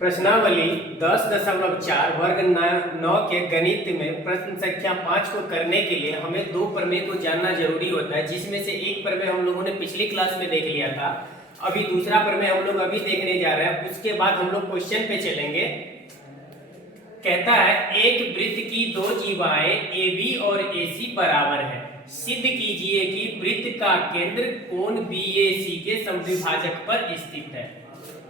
प्रश्नावली 10.4 वर्ग 9 के गणित में प्रश्न संख्या 5 को करने के लिए हमें दो प्रमेय को जानना जरूरी होता है, जिसमें से एक प्रमेय हम लोगों ने पिछली क्लास में देख लिया था। अभी दूसरा प्रमेय हम लोग अभी देखने जा रहे हैं। उसके बाद हम लोग क्वेश्चन पे चलेंगे। कहता है एक वृत्त की दो जीवाएं AB और AC बराबर है। सिद्ध कीजिए कि वृत्त का केंद्र कोण BAC के समद्विभाजक पर स्थित है।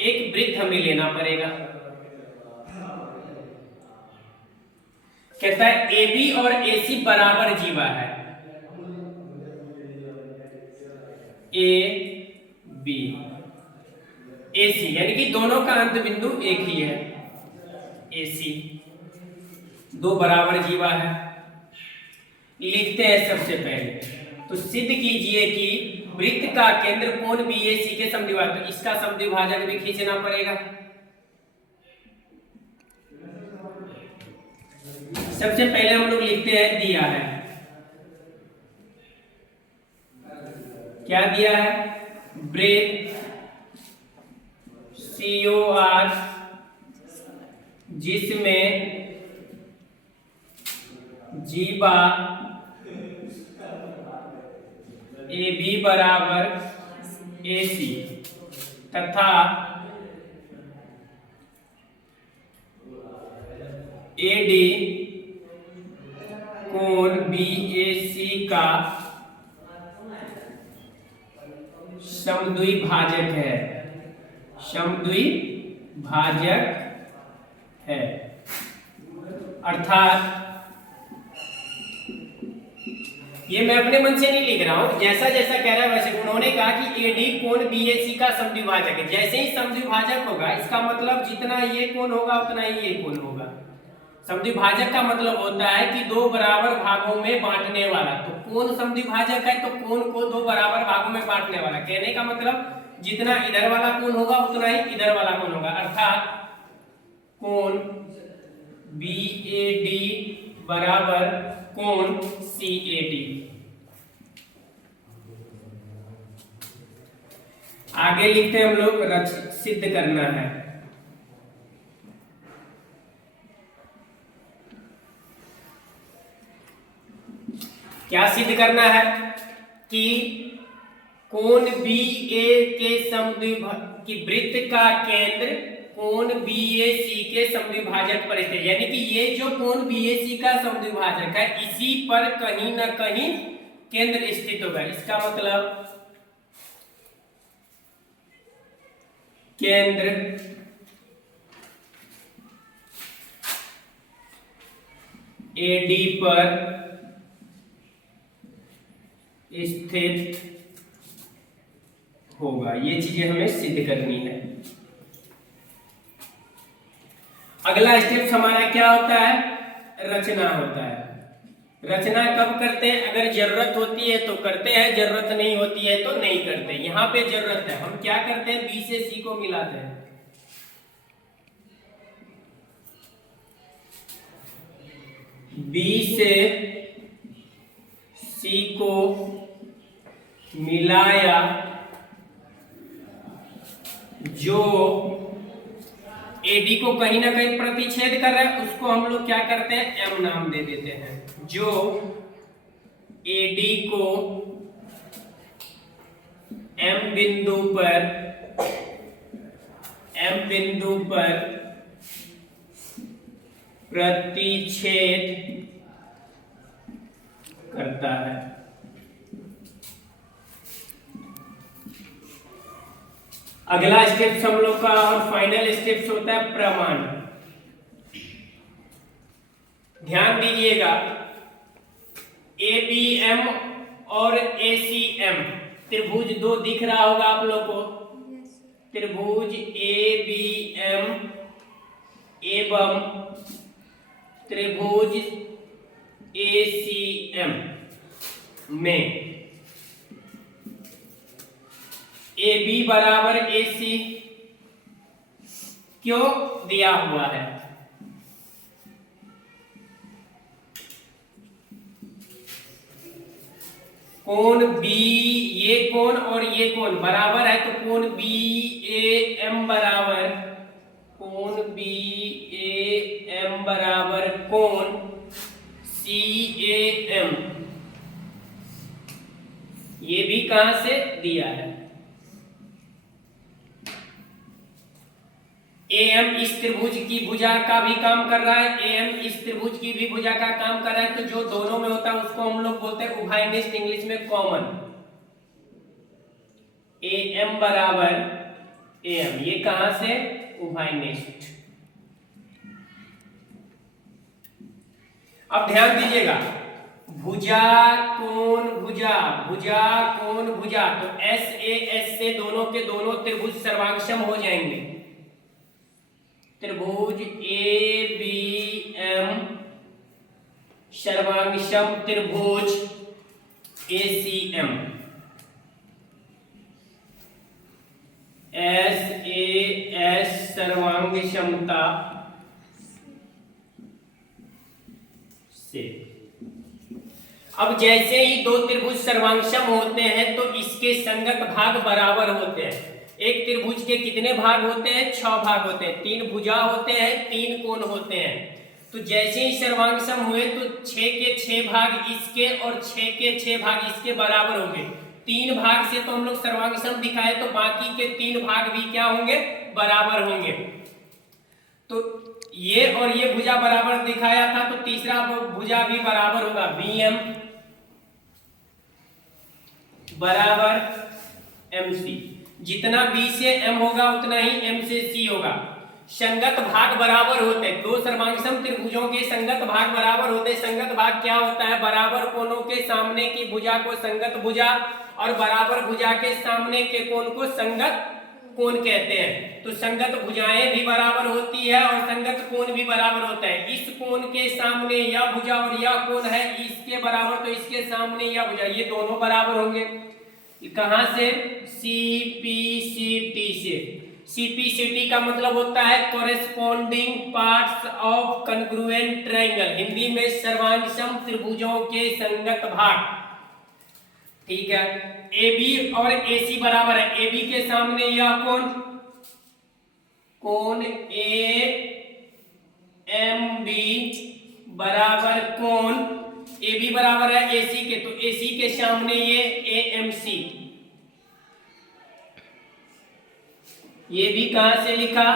एक वृत्त हमें लेना पड़ेगा। कहता है AB और AC बराबर जीवा है। AB AC यानी कि दोनों का अंत बिंदु एक ही है। AC दो बराबर जीवा है। लिखते हैं सबसे पहले तो सिद्ध कीजिए कि वृत्त का केंद्र कोण BAC के समद्विभाजक, तो इसका समद्विभाजक भी खींचना पड़ेगा। सबसे पहले हम लोग लिखते हैं दिया है, क्या दिया है, वृत्त COR जिसमें जीवा AB बराबर AC तथा AD कोण BAC का समद्विभाजक है, समद्विभाजक है। अर्थात ये मैं अपने मन से नहीं लिख रहा हूं, जैसा जैसा कह रहा है वैसे। उन्होंने कहा कि AD कोण BAC का समद्विभाजक है। जैसे ही समद्विभाजक होगा इसका मतलब जितना ये कोण होगा उतना ही ये कोण होगा। समद्विभाजक का मतलब होता है कि दो बराबर भागों में बांटने वाला। तो कोण समद्विभाजक है तो कोण को दो बराबर भागों में बांटने वाला। कहने का मतलब जितना इधर वाला कोण होगा उतना ही इधर वाला कोण होगा। अर्थात कोण BAD बराबर कोण CAD। आगे लिखते हैं हम लोग सिद्ध करना है। क्या सिद्ध करना है कि कोण BA के समद्विभाजक की वृत्त का केंद्र कोण BAC के समद्विभाजक पर स्थित, यानी कि ये जो कोण BAC का समद्विभाजक है इसी पर कहीं ना कहीं केंद्र स्थित होगा। इसका मतलब केंद्र AD पर स्थित होगा। ये चीजें हमें सिद्ध करनी है। अगला स्टेप हमारा क्या होता है, रचना होता है। रचना कब करते हैं, अगर जरूरत होती है तो करते हैं, जरूरत नहीं होती है तो नहीं करते। यहां पे जरूरत है, हम क्या करते हैं, B से C को मिलाते हैं। B से C को मिलाया, जो AD को कहीं ना कहीं प्रतिच्छेद कर रहा है उसको हम लोग क्या करते हैं, M नाम दे देते हैं। जो AD को M बिंदु पर प्रतिच्छेद करता है। अगला स्टेप हम लोग का और फाइनल स्टेप होता है प्रमाण। ध्यान दीजिएगा, ABM और ACM त्रिभुज दो दिख रहा होगा आप लोग को। त्रिभुज ABM एवं त्रिभुज ACM में AB बराबर AC क्यों दिया हुआ है, कोण बी, ये कोण और ये कोण बराबर है तो कोण बी ए एम बराबर कोण बराबर कोण CAM, ये भी कहां से दिया है। AM इस त्रिभुज की भुजा का भी काम कर रहा है, AM इस त्रिभुज की भी भुजा का काम कर रहा है, तो जो दोनों में होता है उसको हम लोग बोलते हैं उभयनिष्ठ, इंग्लिश में कॉमन। AM बराबर AM, ये कहां से, उभयनिष्ठ। अब ध्यान दीजिएगा, भुजा कोण भुजा, भुजा कोण भुजा, तो SAS से दोनों के दोनों त्रिभुज सर्वांगसम हो जाएंगे। त्रिभुज ABM सर्वांगसम त्रिभुज ACM, SAS सर्वांगसमता से। अब जैसे ही दो त्रिभुज सर्वांगसम होते हैं तो इसके संगत भाग बराबर होते हैं। एक त्रिभुज के कितने भाग होते हैं, 6 भाग होते हैं, 3 भुजा होते हैं, 3 कोण होते हैं। तो जैसे ही सर्वांगसम हुए तो 6 के 6 भाग इसके और 6 के 6 भाग इसके बराबर होंगे। 3 भाग से तो हम लोग सर्वांगसम दिखाए, तो बाकी के 3 भाग भी क्या होंगे, बराबर होंगे। तो ये और ये भुजा बराबर दिखाया था, तो तीसरा भुजा भी बराबर होगा, BM बराबर MC। जितना B से M होगा उतना ही M से C होगा। संगत भाग बराबर होते हैं, दो सर्वांगसम त्रिभुजों के संगत भाग बराबर होते हैं। संगत भाग क्या होता है, बराबर कोणों के सामने की भुजा को संगत भुजा और बराबर भुजा के सामने के कोण को संगत कोण कहते हैं। तो संगत भुजाएं भी बराबर होती है और संगत कोण भी बराबर होता है। इस कोण के सामने यह भुजा और यह कोण है इसके बराबर, तो इसके सामने यह भुजा, ये दोनों बराबर होंगे। कहां से, CPCT से। CPCT का मतलब होता है corresponding parts of congruent triangle, Hindi में सर्वांगसम त्रिभुजों के संगत भाग। ठीक है, AB और AC बराबर है। AB के सामने यह कोण AMB बराबर कोण AB बराबर है AC के, तो AC के सामने ये AMC। ये भी कहां से लिखा,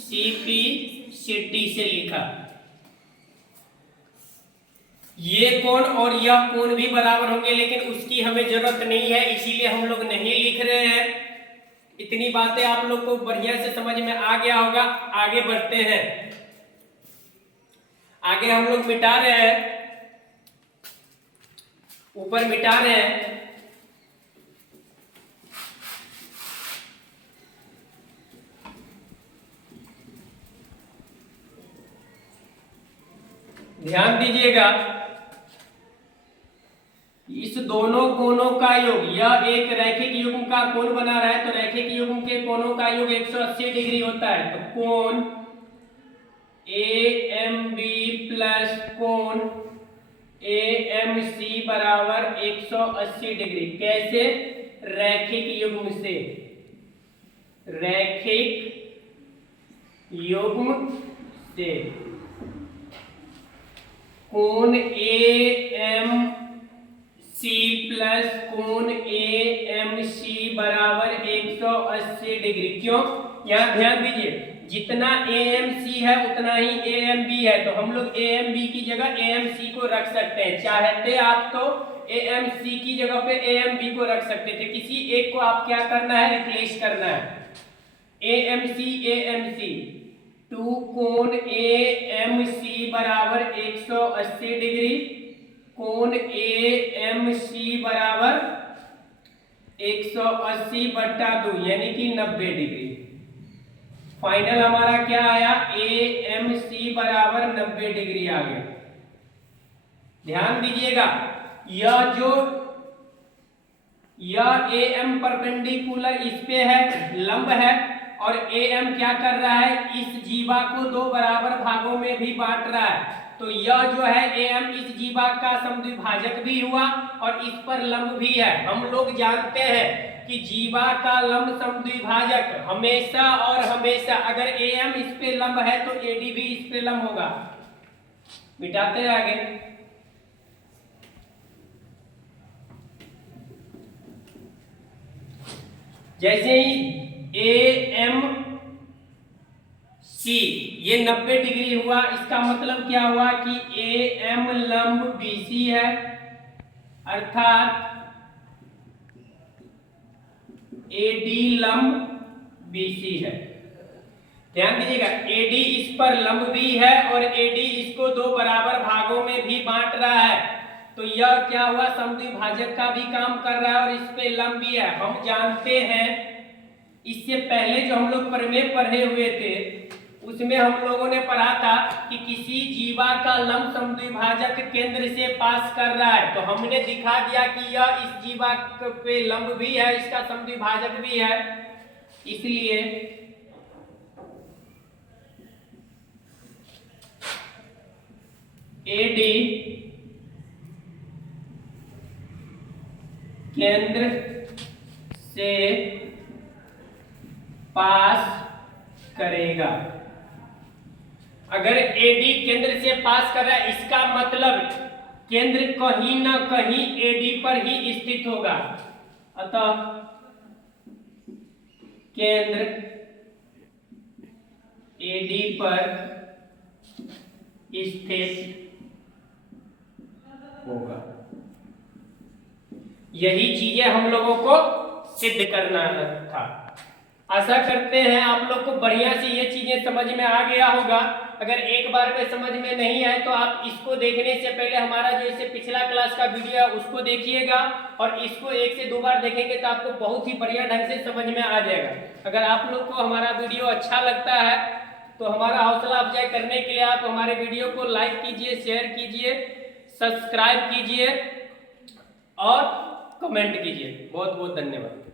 CPCT से लिखा। ये कोण और यह कोण भी बराबर होंगे, लेकिन उसकी हमें जरूरत नहीं है, इसीलिए हम लोग नहीं लिख रहे हैं। इतनी बातें आप लोग को बढ़िया से समझ में आ गया होगा। आगे बढ़ते हैं, आगे हम लोग मिटा रहे हैं, ऊपर मिटा रहे हैं। ध्यान दीजिएगा, इस दोनों कोणों का योग, यह एक रैखिक युग्म का कोण बना रहा है, तो रैखिक युग्म के कोणों का योग 180 डिग्री होता है। तो कोण AMB प्लस कोण AMC बराबर 180 डिग्री। कैसे, रैखिक युग्म से, रैखिक युग्म से कोण AMC प्लस कोण AMC बराबर 180 डिग्री। क्यों, यहां ध्यान दीजिए, जितना AMC है उतना ही AMB है, तो हम लोग AMB की जगह AMC को रख सकते हैं। चाहते आप तो AMC की जगह पे AMB को रख सकते थे, किसी एक को आप क्या करना है, रिप्लेस करना है। AMC टू कोण AMC बराबर 180 डिग्री, कोण AMC बराबर 180/2 यानी कि 90 डिग्री। फाइनल हमारा क्या आया, AMC बराबर 90 डिग्री आ गया। ध्यान दीजिएगा, यह AM परपेंडिकुलर इस पे है, लंब है, और AM क्या कर रहा है, इस जीवा को 2 बराबर भागों में भी बांट रहा है। तो यह जो है AM इस जीवा का समद्विभाजक भी हुआ और इस पर लंब भी है। हम लोग जानते हैं कि जीवा का लंब समद्विभाजक हमेशा और हमेशा अगर AM इस पे लंब है तो AD भी इस पे लंब होगा। मिटाते हैं आगे। जैसे ही AMC ये 90 डिग्री हुआ, इसका मतलब क्या हुआ कि AM लंब BC है, अर्थात AD लंब BC है। ध्यान दीजिएगा, AD इस पर लंब भी है और AD इसको दो बराबर भागों में भी बांट रहा है, तो यह क्या हुआ, समद्विभाजक का भी काम कर रहा है और इस पे लंब भी है। हम जानते हैं इससे पहले जो हम लोग प्रमेय पढ़े हुए थे उसमें हम लोगों ने पढ़ा था कि किसी जीवा का लंब समद्विभाजक केंद्र से पास कर रहा है, तो हमने दिखा दिया कि यह इस जीवा पे लंब भी है, इसका समद्विभाजक भी है। इसलिए AD केंद्र से पास करेगा। अगर AD केंद्र से पास कर रहा है, इसका मतलब केंद्र कहीं ना कहीं AD पर ही स्थित होगा, अतः केंद्र AD पर स्थित होगा। यही चीजें हम लोगों को सिद्ध करना था। आशा करते हैं आप लोग को बढ़िया से ये चीजें समझ में आ गया होगा। अगर एक बार में समझ में नहीं आए तो आप इसको देखने से पहले हमारा जो इसे पिछला क्लास का वीडियो है उसको देखिएगा, और इसको 1 से 2 बार देखेंगे तो आपको बहुत ही बढ़िया ढंग से समझ में आ जाएगा। अगर आप लोग को हमारा वीडियो अच्छा लगता है तो हमारा हौसला अफजाई करने के लिए आप हमारे वीडियो को लाइक कीजिए, शेयर कीजिए, सब्सक्राइब कीजिए और कमेंट कीजिए। बहुत बहुत धन्यवाद।